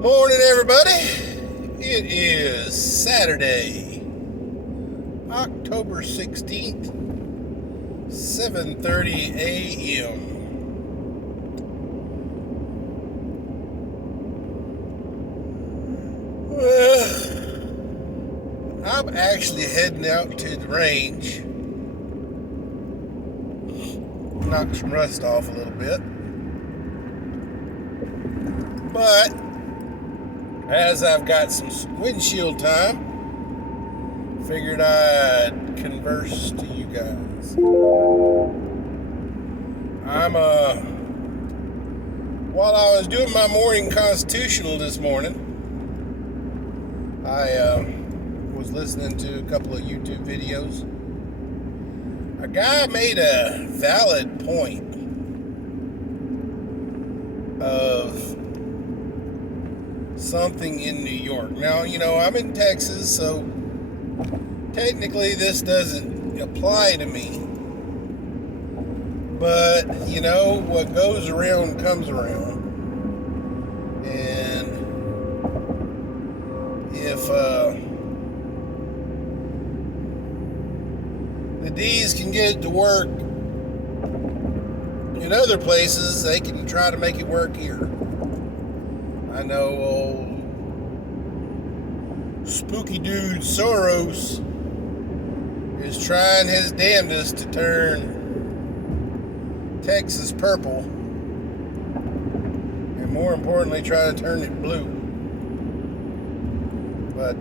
Morning, everybody. It is Saturday, October 16th, 7:30 a.m. Well, I'm actually heading out to the range, knock some rust off a little bit. But as I've got some windshield time, figured I'd converse to you guys. While I was doing my morning constitutional this morning, I was listening to a couple of YouTube videos. A guy made a valid point of something in New York. Now, I'm in Texas, so technically this doesn't apply to me. But, what goes around comes around. And if the D's can get it to work in other places, they can try to make it work here. I know old spooky dude Soros is trying his damnedest to turn Texas purple, and more importantly, try to turn it blue. But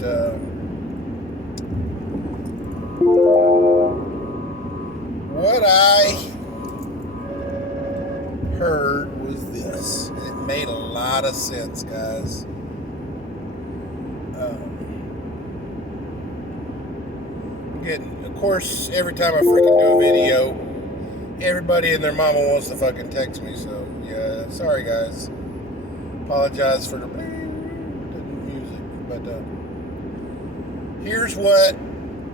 what I heard was this, and it made a lot of sense, guys. Of course, every time I freaking do a video, everybody and their mama wants to fucking text me, so yeah, sorry guys. Apologize for the music, but here's what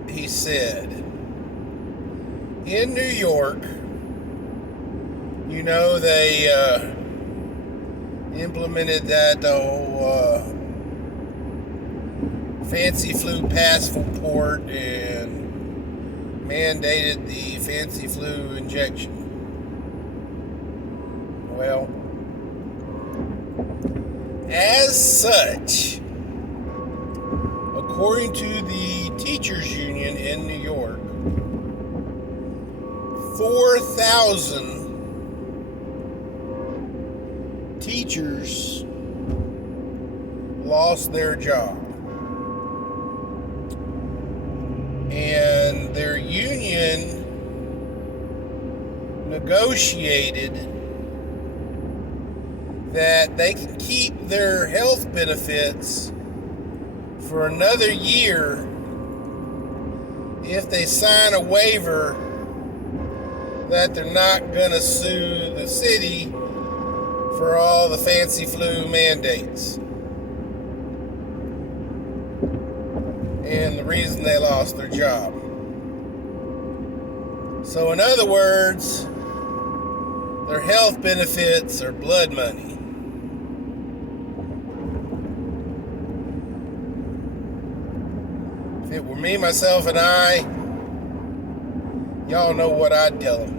he said. In New York, they implemented that fancy flu passport and mandated the fancy flu injection. Well, as such, according to the teachers union in New York, 4,000 teachers lost their job. And their union negotiated that they can keep their health benefits for another year if they sign a waiver that they're not going to sue the city for all the fancy flu mandates. And the reason they lost their job. So in other words, their health benefits are blood money. If it were me, myself, and I, y'all know what I'd tell them.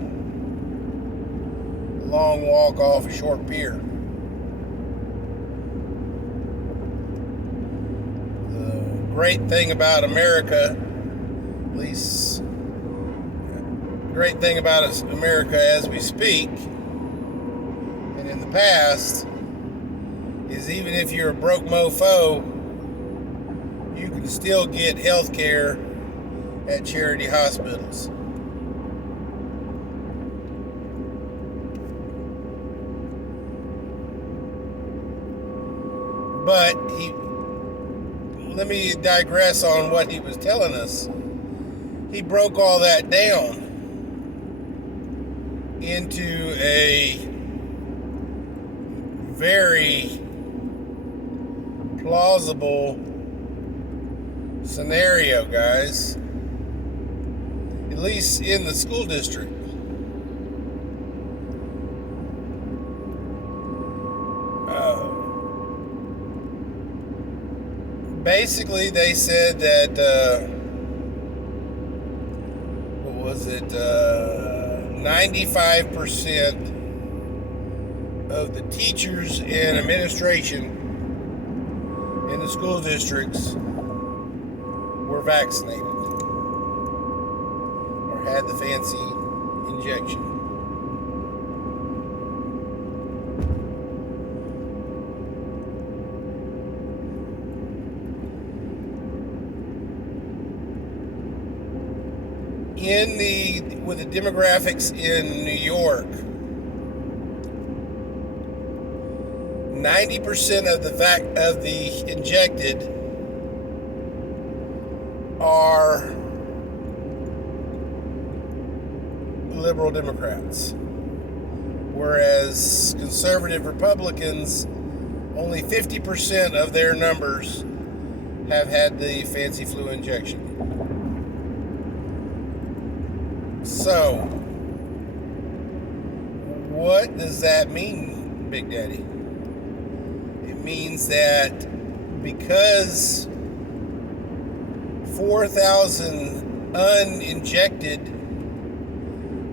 A long walk off a short pier. Great thing about America, at least great thing about America as we speak, and in the past, is even if you're a broke mofo, you can still get health care at charity hospitals. But let me digress on what he was telling us. He broke all that down into a very plausible scenario, guys. At least in the school district. basically they said that, what was it, 95% of the teachers and administration in the school districts were vaccinated or had the fancy injection. With the demographics in New York, 90% of the injected are liberal Democrats, whereas conservative Republicans, only 50% of their numbers have had the fancy flu injection. So, what does that mean, Big Daddy? It means that because 4,000 uninjected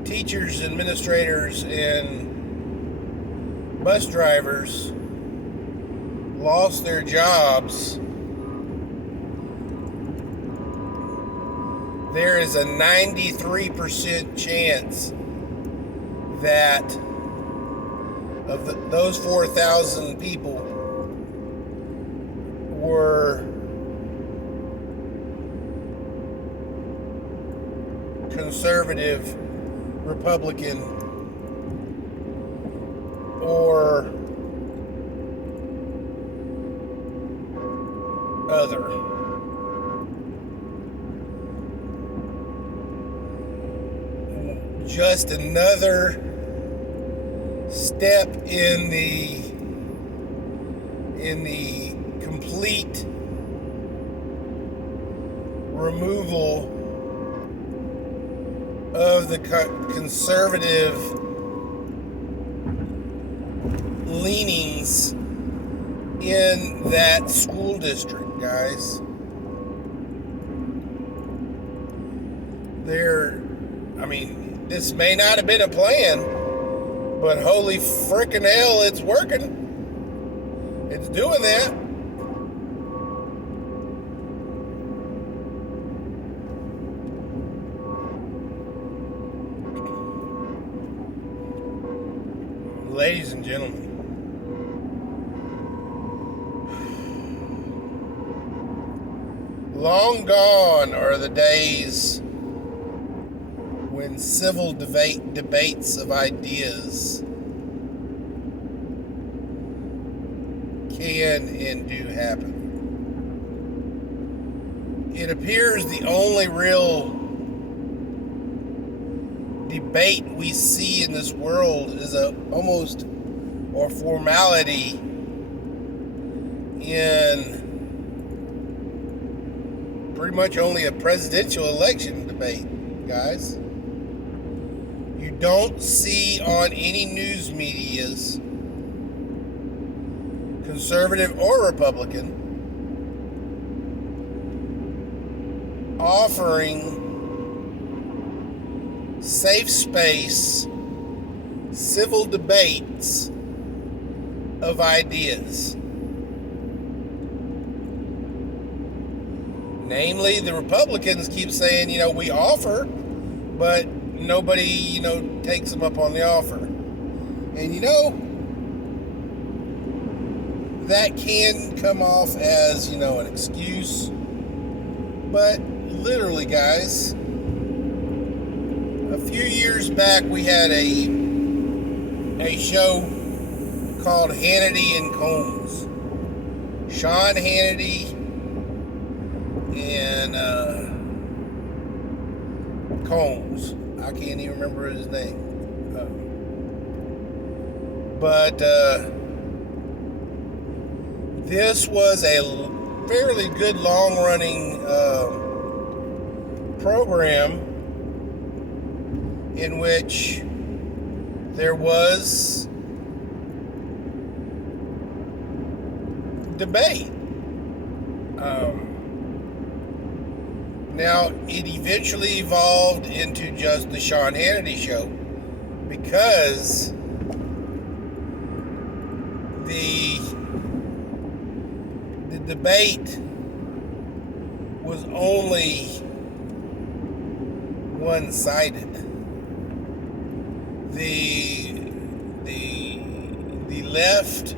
teachers, administrators, and bus drivers lost their jobs, there is a 93% chance that of those 4,000 people were conservative, Republican, or other. Just another step in the complete removal of the conservative leanings in that school district, guys. This may not have been a plan, but holy frickin' hell, it's working. It's doing that. Ladies and gentlemen, long gone are the days when civil debates of ideas can and do happen. It appears the only real debate we see in this world is almost formality in pretty much only a presidential election debate, guys. You don't see on any news medias, conservative or Republican, offering safe space, civil debates of ideas. Namely, the Republicans keep saying, we offer, but nobody, takes them up on the offer. And that can come off as, an excuse. But literally, guys, a few years back we had a show called Hannity and Combs. Sean Hannity and Combs. I can't even remember his name. But this was a fairly good long-running program in which there was debate. Now, it eventually evolved into just the Sean Hannity show because the debate was only one-sided. The left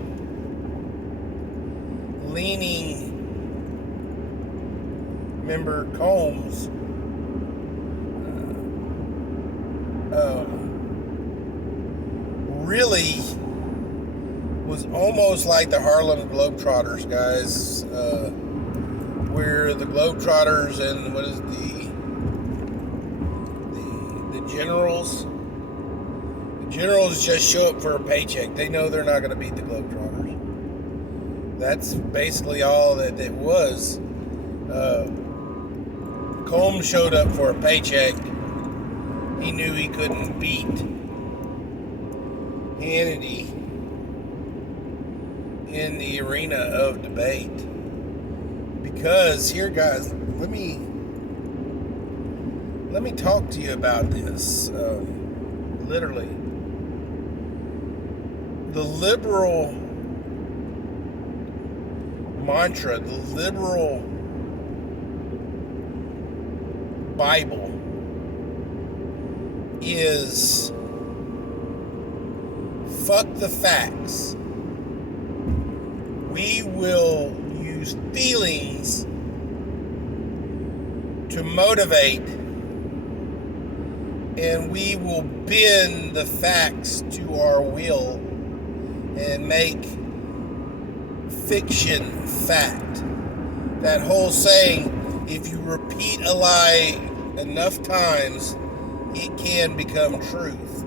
leaning member Combs really was almost like the Harlem Globetrotters, guys, where the Globetrotters and what is the Generals. The Generals just show up for a paycheck. They know they're not going to beat the Globetrotters. That's basically all that it was. Combs showed up for a paycheck. He knew he couldn't beat Hannity in the arena of debate. Because here, guys, let me talk to you about this. Literally, the liberal mantra, the liberal Bible is fuck the facts. We will use feelings to motivate, and we will bend the facts to our will and make fiction fact. That whole saying, if you repeat a lie enough times, it can become truth.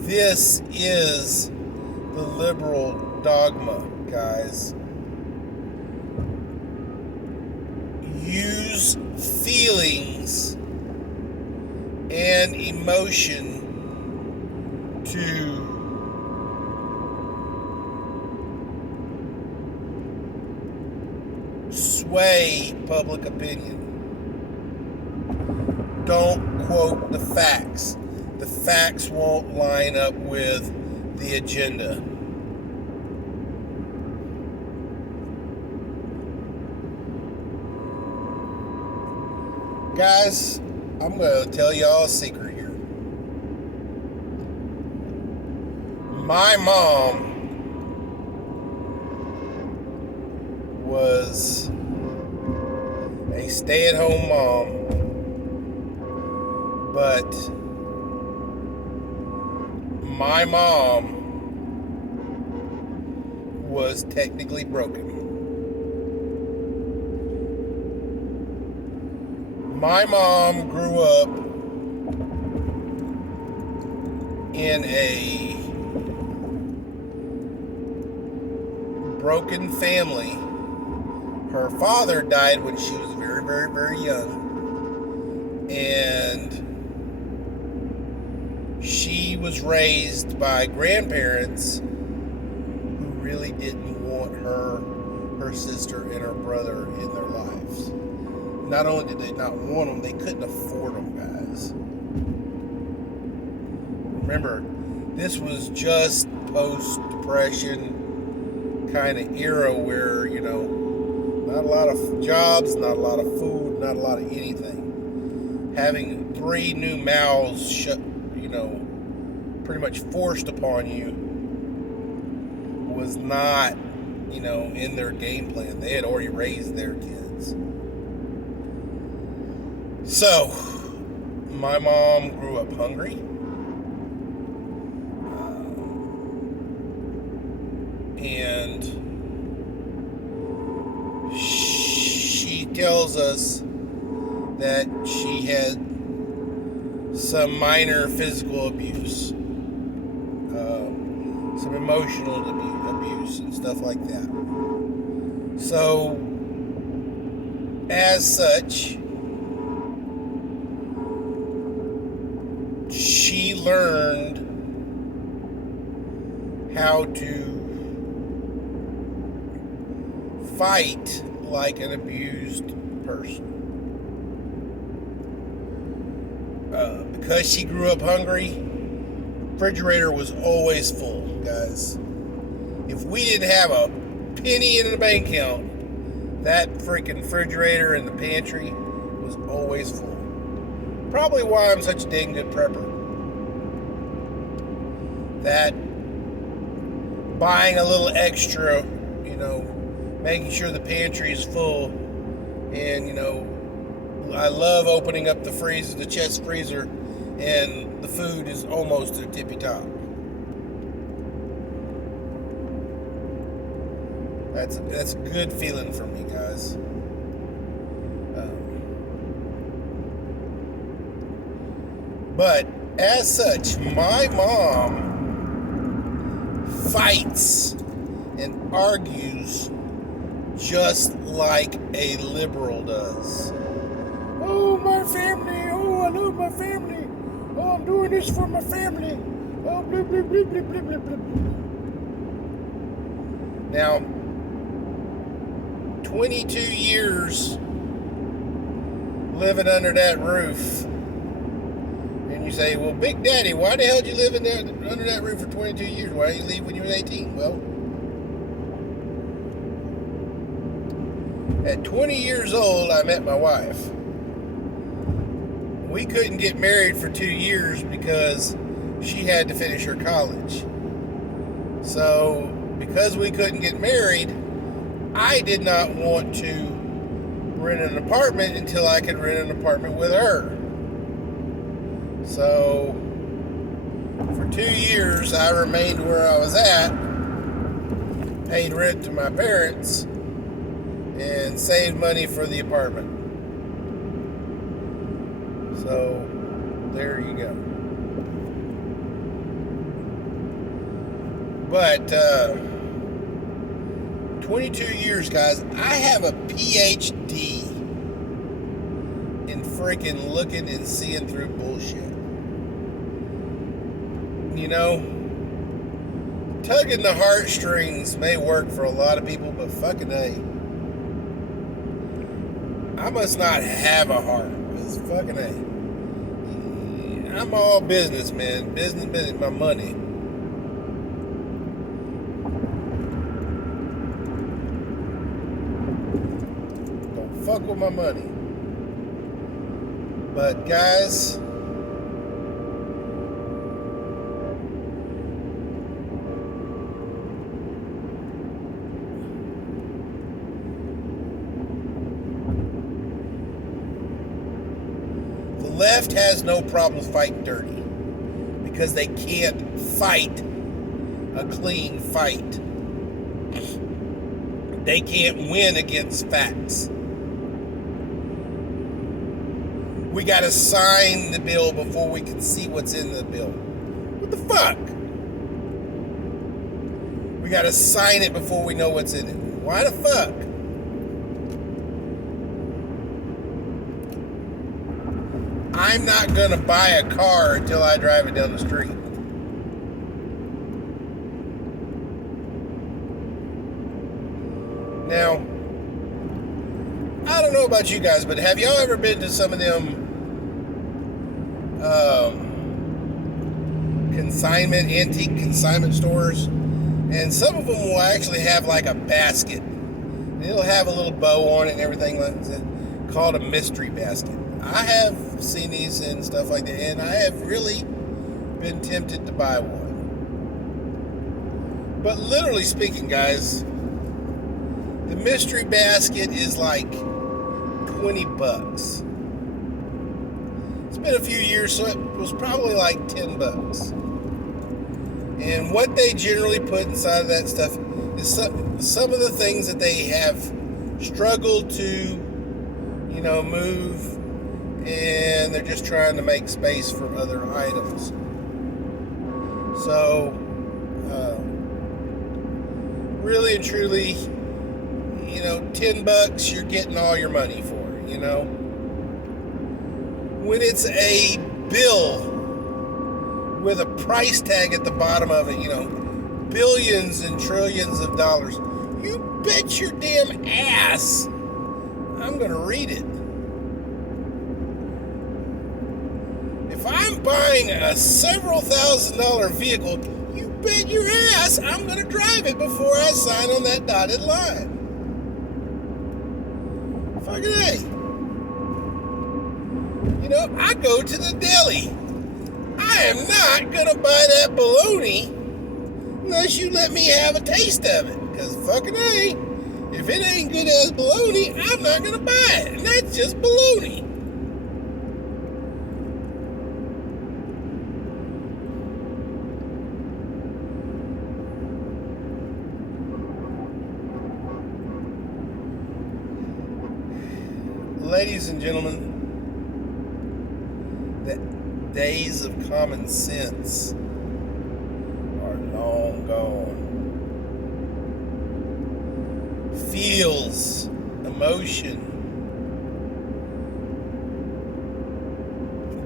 This is the liberal dogma, guys. Use feelings and emotion to sway public opinion. Don't quote the facts. The facts won't line up with the agenda. Guys, I'm going to tell y'all a secret here. My mom was a stay-at-home mom, but my mom was technically broken. My mom grew up in a broken family. Her father died when she was very, very, very young. And she was raised by grandparents who really didn't want her sister, and her brother in their lives. Not only did they not want them, they couldn't afford them, guys. Remember, this was just post-Depression kind of era where, not a lot of jobs, not a lot of food, not a lot of anything. Having 3 new mouths shut, pretty much forced upon you was not, in their game plan. They had already raised their kids. So, my mom grew up hungry. And she tells us that she had some minor physical abuse, some emotional abuse and stuff like that. So, as such, she learned how to fight like an abused person. Because she grew up hungry, refrigerator was always full, guys. If we didn't have a penny in the bank account, that freaking refrigerator in the pantry was always full. Probably why I'm such a dang good prepper. That buying a little extra, making sure the pantry is full, and I love opening up the chest freezer, and the food is almost to the tippy top. That's a good feeling for me, guys. But as such, my mom fights and argues just like a liberal does. Oh, my family. Oh, I love my family. Oh, I'm doing this for my family. Oh, blah, blah, blah, blah, blah, blah, blah. Now, 22 years living under that roof. And you say, well, Big Daddy, why the hell did you live under that roof for 22 years? Why didn't you leave when you were 18? Well, at 20 years old, I met my wife. We couldn't get married for 2 years because she had to finish her college. So, because we couldn't get married, I did not want to rent an apartment until I could rent an apartment with her. So, for 2 years, I remained where I was at, paid rent to my parents, and saved money for the apartment. So, there you go. But, 22 years, guys. I have a PhD in freaking looking and seeing through bullshit. Tugging the heartstrings may work for a lot of people, but fucking A. I must not have a heart, because fucking A. I'm all business, man. Business, my money. Don't fuck with my money. But guys, the left has no problem fighting dirty because they can't fight a clean fight. They can't win against facts. We gotta sign the bill before we can see what's in the bill. What the fuck? We gotta sign it before we know what's in it. Why the fuck? I'm not gonna buy a car until I drive it down the street. Now, I don't know about you guys, but have y'all ever been to some of them antique consignment stores? And some of them will actually have like a basket. It'll have a little bow on it and everything like that, called a mystery basket. I have seen these and stuff like that, and I have really been tempted to buy one. But literally speaking, guys, the mystery basket is like $20. It's been a few years, so it was probably like $10. And what they generally put inside of that stuff is some of the things that they have struggled to, move, and they're just trying to make space for other items. So, really and truly, $10, you're getting all your money for it, When it's a bill with a price tag at the bottom of it, billions and trillions of dollars, you bet your damn ass I'm going to read it. If I'm buying a several $1,000 vehicle, you bet your ass I'm going to drive it before I sign on that dotted line. Fucking A. You know, I go to the deli. I am not going to buy that bologna unless you let me have a taste of it. Because fucking A, if it ain't good as bologna, I'm not going to buy it. And that's just bologna. Ladies and gentlemen, the days of common sense are long gone. Feels, emotion,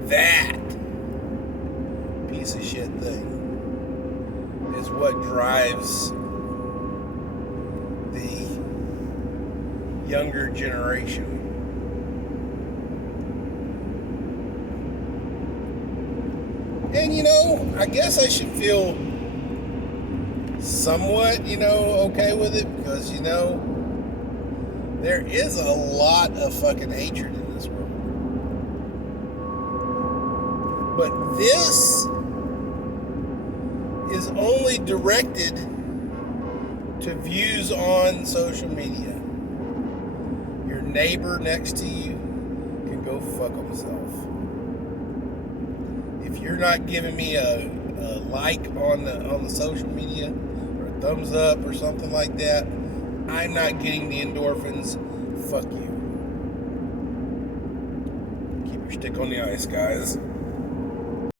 that piece of shit thing is what drives the younger generation. And, you know, I guess I should feel somewhat, okay with it, because, there is a lot of fucking hatred in this world. But this is only directed to views on social media. Your neighbor next to you can go fuck himself. If you're not giving me a like on the social media or a thumbs up or something like that, I'm not getting the endorphins. Fuck you. Keep your stick on the ice, guys.